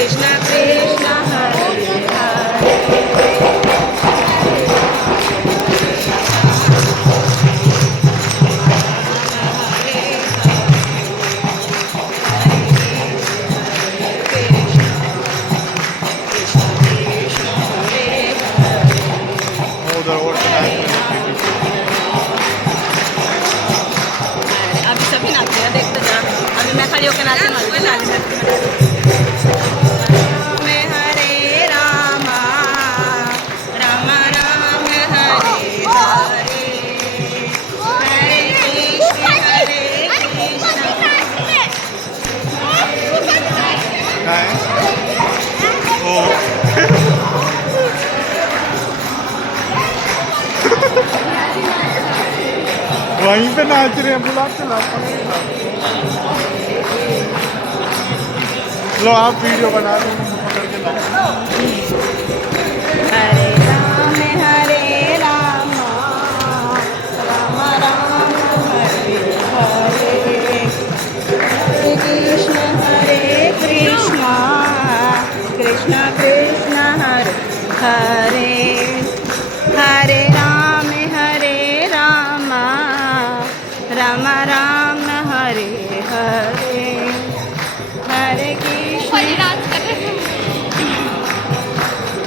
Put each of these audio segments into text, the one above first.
कृष्ण कृष्ण हरे उधर और अभी सभी नाचते हैं, देखते जा। अभी मैं खाली होकर नाचने वाली हूँ, नाली में। हरे रामा राम राम हरे हरे हरे वहीं पे नाच रहे हैं, बुलाते ना। लो आप वीडियो बना दो, पकड़ के ला। हरे राम राम राम हरे हरे हरे कृष्ण कृष्ण कृष्ण हरे हरे हरे राम राम राम हरे हरे हरे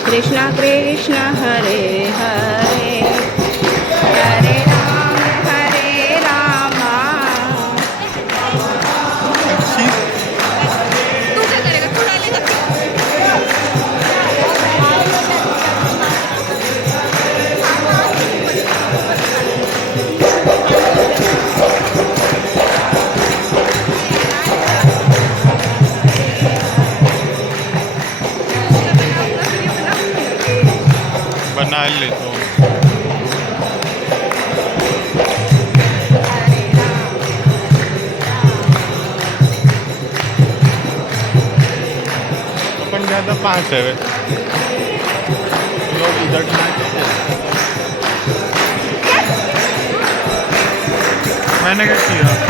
कृष्ण कृष्ण हरे हरे हरे राम तू क्या करेगा, तू डालेगा। बना ले तो अपन ज़्यादा 5 है वे लोग इधर मैंने क्या किया